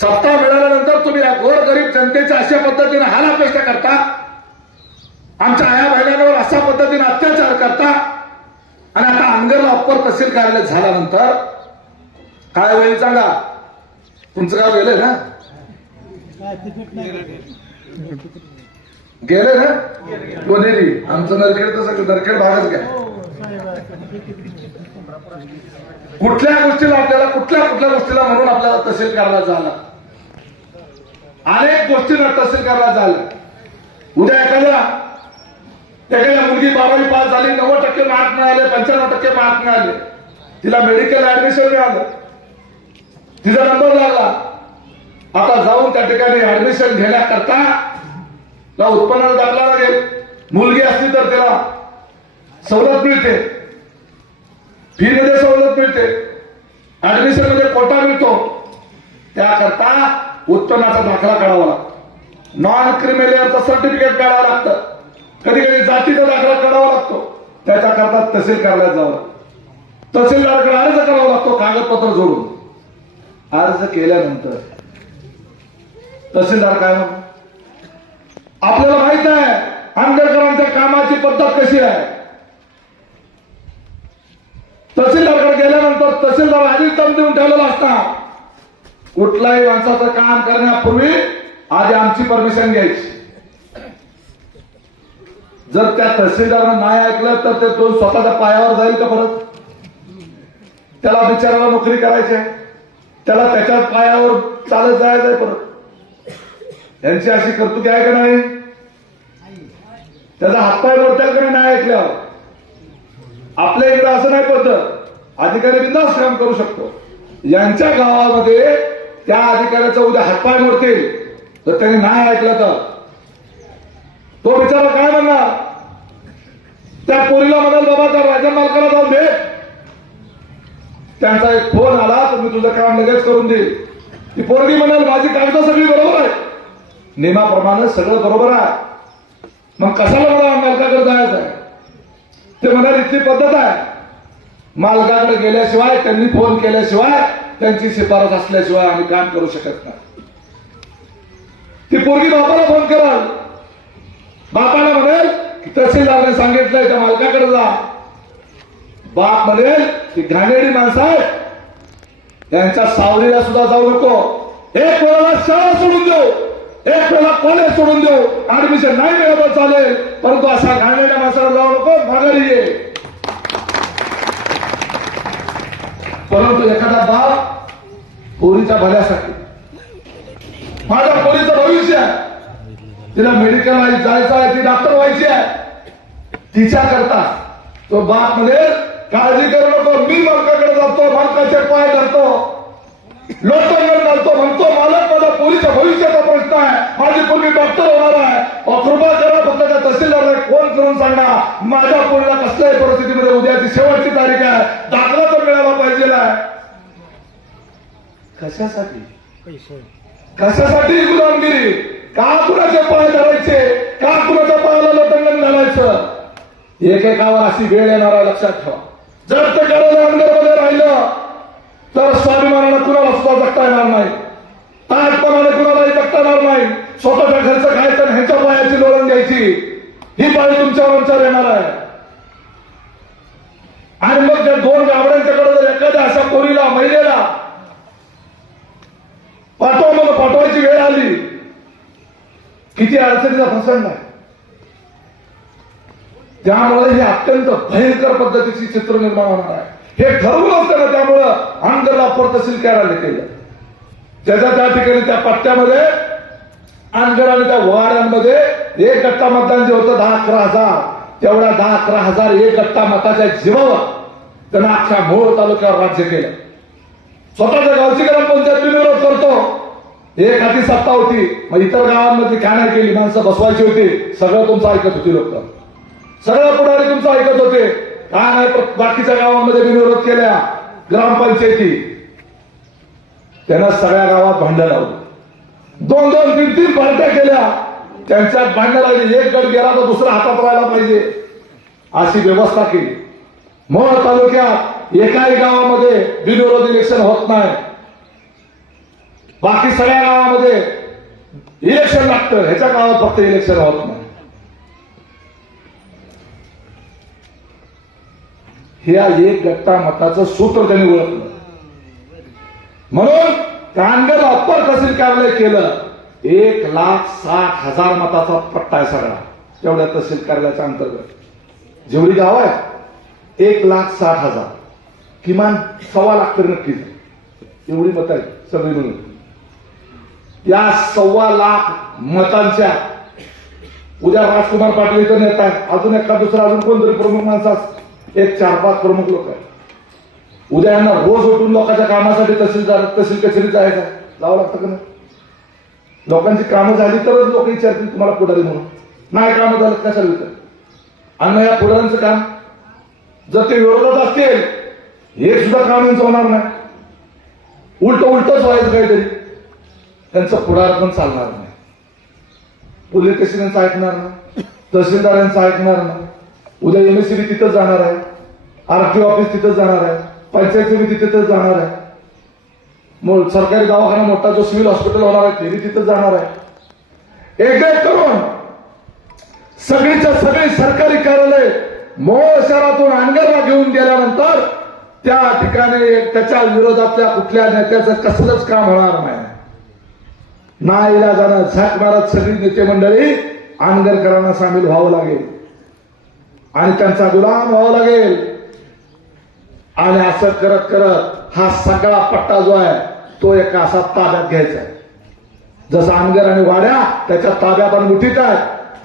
सत्ता मिळाल्यानंतर तुम्ही या गोरगरीब जनतेच्या अशा पद्धतीने हाल अपेक्षा करता, आमच्या आया बहिणांवर अशा पद्धतीने अत्याचार करता, आणि आता अनगरला अप्पर तहसील कार्यालय झाल्यानंतर काय होईल सांगा? तुमचं गाव गेलंय ना? गेले ना कोणेरी? आमचं नरखेड तसं नरखेड भागच घ्या. कुठल्या गोष्टीला आपल्याला कुठल्या गोष्टीला म्हणून आपल्याला तहसील कार्यालयात झाला, अनेक गोष्टींना तहसील कार्यालयात झालं. उद्या एखाद्या मुलगी 12वी पास झाली, 90% मार्क मिळाले, 95% मार्क मिळाले, तिला मेडिकल ऍडमिशन मिळालं, तिचा नंबर लागला. आता जाऊन त्या ठिकाणी ऍडमिशन घेण्याकरता उत्पन्नाचा दाखला लागेल. मुलगी असली तर त्याला सवलत मिळते, फी मध्ये सवलत मिळते, ऍडमिशन मध्ये कोटा मिळतो. त्याकरता उत्पन्नाचा दाखला काढावा लागतो, नॉन क्रिमिनलचं सर्टिफिकेट काढावं लागतं, कधी कधी जातीचा दाखला काढावा लागतो. त्याच्याकरता तहसील कार्यालयात जावं लागतं, तहसीलदाराकडे अर्ज करावा लागतो कागदपत्र जोडून. अर्ज केल्यानंतर तहसीलदार काय म्हणतो? आपल्याला माहित आहे आंबेडकरांच्या कामाची पद्धत कशी आहे. तहसीलदारकडे गेल्यानंतर तहसीलदार आधीच दम देऊन ठेवलेला असता. कुठल्याही माणसाचं काम करण्यापूर्वी आधी आमची परमिशन घ्यायची. जर त्या तहसीलदारानं नाही ऐकलं तर ते तो स्वतःच्या पायावर जाईल का परत? त्याला बिचाराला नोकरी करायची आहे, त्याला त्याच्या पायावर चालत जायचंय परत. यांची अशी कर्तुकी आहे का नाही? त्याचा हातपाय मोडत्याल का नाही ऐकल्यावर? आपल्या इकडे असं नाही पडतं, अधिकारी बिनधास्त काम करू शकतो. यांच्या गावामध्ये त्या अधिकाऱ्याचा उद्या हातपाय मोडतील तर त्यांनी नाही ऐकलं तर तो बिचारा काय म्हणणार? त्या पोरीला म्हणाल बाबा त्या राजन मालकाला जाऊन भेट. त्यांचा एक फोन आला तर मी तुझं काम लगेच करून देईल. ती पोरगी म्हणाल माझी कागद सगळी बरोबर आहे, नियमाप्रमाणे सगळं बरोबर आहे, मग कशाला मला मालकाकडे जायचं आहे? ते म्हणाल इथली पद्धत आहे, मालकाकडे गेल्याशिवाय, त्यांनी फोन केल्याशिवाय, त्यांची शिफारस असल्याशिवाय आम्ही काम करू शकत नाही. ती पोरगी बापाला फोन कराल, बापाला म्हणेल की तहसीलदाराने सांगितलंय त्या मालकाकडे जा. बाप म्हणेल की घाणेरडी माणसं आहेत, त्यांच्या सावलीला सुद्धा जाऊ नको, एक वेळेला शाळा सोडून देऊ, एक वेळेला कॉलेज सोडून देऊ, ऍडमिशन नाही मिळालं चालेल, परंतु अशा घाणेरड्या माणसाला जाऊ नको, माघारी ये. परंतु एखादा बाप पोरीच्या भल्यासाठी, माझ्या पोरीचं भविष्य आहे, तिला मेडिकल जायचं आहे, ती डॉक्टर व्हायची आहे, तिच्या करता तो बाप म्हणेल काळजी करू नको, मी मालकाकडे जातो, मालकाचे पाय धरतो, लोटांगण घालतो, म्हणतो मालक माझा पोरीच्या भविष्याचा प्रश्न आहे, माझी पोरगी डॉक्टर होणार आहे, कृपा करा फक्त त्या तहसीलदाराला फोन करून सांगा माझ्या पोरीला कसल्याही परिस्थितीमध्ये उद्याची शेवटची तारीख आहे, दाखला तर मिळाला पाहिजे. कशासाठी? कशासाठी गुलामगिरी? का कुणाचे पाय धरायचे? का कुणाच्या पायाला लोटांगण घालायचं? एकेकावर अशी वेळ येणार आहे, लक्षात ठेवा. जर ते कार्यालय अंडरमध्ये राहिलं तर स्वाभिमानानं कुणाला सुद्धा जगता येणार नाही, ताटपणाने कुणालाही जगता येणार नाही. स्वतःच्या घरचं खायचं आणि ह्याच्या पायाची लोळण द्यायची, ही पाळी तुमच्यावर आमच्यावर येणार आहे. आणि मग त्या दोन गावड्यांच्याकडे जर एखाद्या अशा पोरीला, महिलेला पाठवायची वेळ आली, किती अडचणीचा प्रसंग आहे. त्यामुळे ही अत्यंत भयंकर पद्धतीची चित्र निर्माण होणार आहे. हे ठरवून असताना त्यामुळं अंगरला अप्पर तहसील कार्यालय केलं. त्याच्या त्या ठिकाणी त्या पट्ट्यामध्ये अनगर आणि त्या वाड्यांमध्ये एक गट्टा मतदान जे होतं 10-11 तेवढ्या 10-11 एक गट्टा मताच्या जीवावर त्यांना अख्ख्या मोहोळ तालुक्यावर राज्य केलं. स्वतःच्या गावची ग्रामपंचायत विरोध करतो, एक हाती सत्ता होती, मग इतर गावांमध्ये काय नाही केली, माणसं बसवायची होती, सगळं तुमचं ऐकत होती, लोक सगळं पुढारी तुमचं ऐकत होते. काय नाही बाकीच्या गावांमध्ये विरोध केल्या ग्रामपंचायती, त्यांना सगळ्या गावात भांडण लावलं, 2-2, 3-3 पार्ट्या केल्या, त्यांच्यात भांडण लागली, एक गट गेला तर दुसरा हातात राहायला पाहिजे, अशी व्यवस्था केली. मोहोळ तालुक्यात एकाही गावामध्ये बिनविरोध इलेक्शन होत नाही. बाकी सगळ्या गावामध्ये इलेक्शन लागतं, ह्याच्या गावात फक्त इलेक्शन होत नाही. ह्या एक गट्टा मताचं सूत्र त्यांनी ओळखलं. म्हणून कानगर अप्पर तहसील कार्यालय केलं. 1,60,000 मताचा पट्टा आहे सगळा तेवढ्या तहसील कार्यालयाच्या अंतर्गत. जेवढी गाव आहे 1,60,000, किमान 1,15,00,000 तरी नक्कीच एवढी मतं आहेत सगळी मिळून. या 1,15,00,000 मतांच्या उद्या राजकुमार पाटील इथं नेता आहेत, अजून एका दुसरा अजून कोणतरी प्रमुख माणसं, एक 4-5 प्रमुख लोक आहेत. उद्या यांना रोज उठून लोकांच्या कामासाठी तहसील कचेरीत जायचं जावं लागतं का नाही? लोकांची कामं झाली तरच लोक विचारतील तुम्हाला पुढारी म्हणून. नाही कामं झालं कशाला विचार? आणि या पुढाऱ्यांचं काम जर ते विरोधात असतील, हे सुद्धा काम यांचं होणार नाही. उलटच व्हायचं काहीतरी, त्यांचं पुढार पण चालणार नाही. पोलीस स्टेशनचं ऐकणार नाही, तहसीलदारांचं ऐकणार नाही. उद्या एमएससीबी तिथंच जाणार आहे, आरटीओ ऑफिस तिथंच जाणार आहे, पंचायत समिती तिथंच जाणार आहे, मग सरकारी दवाखाना मोठा जो सिव्हिल हॉस्पिटल होणार आहे ते तिथंच जाणार आहे. एक करून सगळीच्या सगळी सरकारी कार्यालय मोहोळ शहरातून अनगरला घेऊन गेल्यानंतर त्या ठिकाणी त्याच्या विरोधातल्या कुठल्या नेत्याचं कसलंच काम होणार नाही. नाईलाजानं झक मारत सगळी नेते मंडळी अनगरकरांना सामील व्हावं लागेल आणि त्यांचा गुलाम व्हावं लागेल. आणि असं करत करत हा सगळा पट्टा जो आहे तो एका असा ताब्यात घ्यायचा आहे. जसं अनगर आणि वाड्या त्याच्या ताब्यात आणि मुठीत आहे,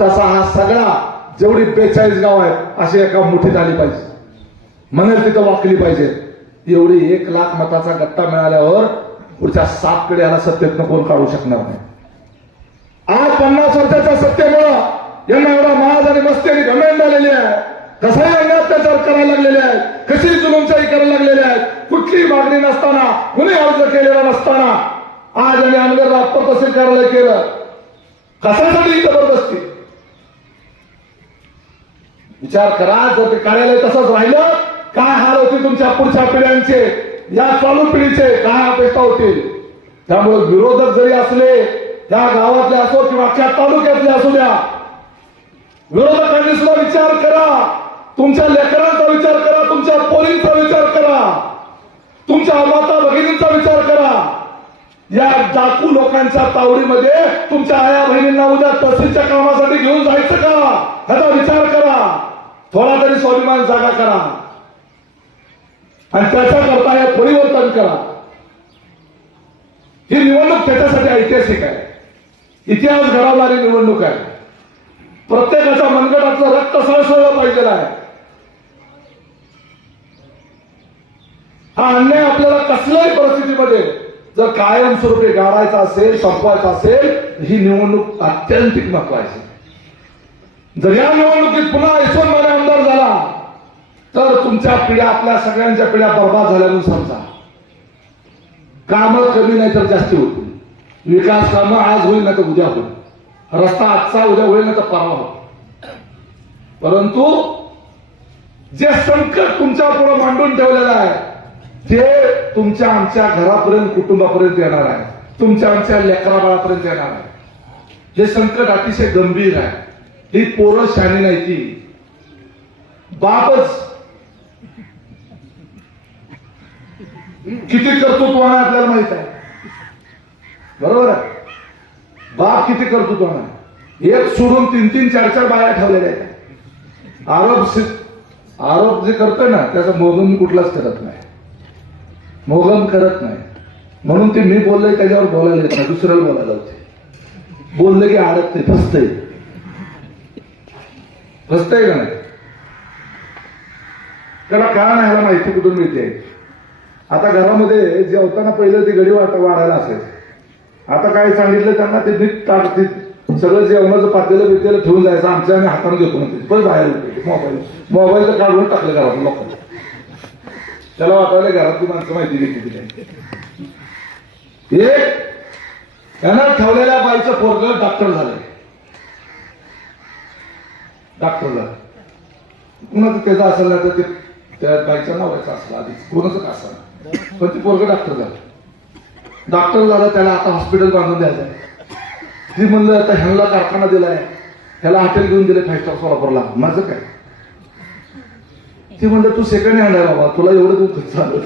तसा हा सगळा जेवढी 42 गाव आहेत अशी एका मुठीत आली पाहिजे, म्हणेल तिथं वाकली पाहिजे. एवढी 1,00,000 मताचा गट्टा मिळाल्यावर पुढच्या 7 पिढ्याला सत्तेतनं कोण काढू शकणार नाही. आज 50 वर्षाच्या सत्तेमुळं यांना एवढा माज आणि मस्ती आणि घमंड आलेली आहे. कसाही यांनी अत्याचार करायला लागलेले आहेत, कशी जुलूमशाही करायला लागलेले आहेत. कुठलीही मागणी नसताना, कुणी अर्ज केलेला नसताना आज यांनी अनगरला अप्पर तहसील कार्यालय केलं. कशासाठी जबरदस्ती? विचार करा, जर ते कार्यालय तसंच राहिलं काय हाल होतील तुमच्या पुढच्या पिढ्यांचे, या चालू पिढीचे काय अपेक्षा होतील. त्यामुळे विरोधक जरी असले, त्या गावातले असो किंवा अख्ख्या तालुक्यातले असू द्या, विरोधकांनी सुद्धा विचार करा. तुमच्या लेकरांचा विचार करा, तुमच्या पोरींचा विचार करा, तुमच्या माता भगिनींचा विचार करा. या डाकू लोकांच्या तावडीमध्ये तुमच्या आया बहिणींना उद्या तहसीलच्या कामासाठी घेऊन जायचं का, ह्याचा विचार करा. थोडा तरी स्वाभिमान जागा करा आणि त्याच्याकरता हे परिवर्तन करा. ही निवडणूक त्याच्यासाठी ऐतिहासिक आहे, इतिहास घडवणारी निवडणूक आहे. प्रत्येकाच्या मनगटातलं रक्त सळसळलं पाहिजे आहे. हा अन्याय आपल्याला कसल्याही परिस्थितीमध्ये जर कायमस्वरूपी गाळायचा असेल, संपवायचा असेल, ही निवडणूक अत्यंतिक महत्वाची. जर या निवडणुकीत पुन्हा यशवंतमाने आमदार झाला तर तुमच्या पिढ्या, आपल्या सगळ्यांच्या पिढ्या बर्बाद झाल्या म्हणून समजा. कामं कमी नाही तर जास्ती होतील. विकास कामं आज होईल नाही तर उद्या होईल. रस्ता आजचा उद्या होईल नाही तर परवा होईल. परंतु जे संकट तुमच्या पुढे मांडून ठेवलेलं आहे ते तुमच्या आमच्या घरापर्यंत, कुटुंबापर्यंत येणार आहे, तुमच्या आमच्या लेकरा बाळापर्यंत येणार आहे. हे संकट अतिशय गंभीर आहे. ही पोरं शानी नाही, ती बापच किती कर्तृत्वान आहे आपल्याला माहित आहे, बरोबर आहे. बाप किती कर्तृत्वान आहे. एक सोडून 3-3, 4-4 बाया ठेवलेल्या आहेत. आरोप जे करतोय ना त्याचा मोगम मी कुठलाच करत नाही, मोगम करत नाही. म्हणून ते मी बोललोय त्याच्यावर बोलायला येत नाही, दुसऱ्याला बोलायला होते. बोललं की अडकते, फसतंय का नाही. त्याला काय नाही, ह्याला माहिती कुठून मिळते. आता घरामध्ये जेवताना पहिलं ते गडी वाढायला असायचं. आता काय सांगितलं त्यांना, ते नीट टाकते सगळं जेवणाचं पातेलं बितेलं ठेवून जायचं. आमच्या आम्ही हाताने घेतो म्हणते, पण बाहेर मोबाईल तर काढून टाकलं घरात लोकांना. त्याला वाटायला घरातली माणसं माहिती घेतली. एक यांना ठेवलेल्या बाईचं पोरगं डॉक्टर झालंय. डॉक्टर झालं, कुणाचं त्याचं असेल ना तर त्या बाईचं नावाचं असलं आधी, कोणाचं का असं, पण ते पोरगं डॉक्टर झालं. डॉक्टर झाला, त्याला आता हॉस्पिटल बांधून द्यायचं. ती म्हणलं आता ह्याला कारखाना दिलाय, ह्याला हॉटेल घेऊन दिले 5 स्टार सोलापूरला, माझं काय? ती म्हणलं तू सेकंड हँड आहे बाबा, तुला एवढं दूध चालत.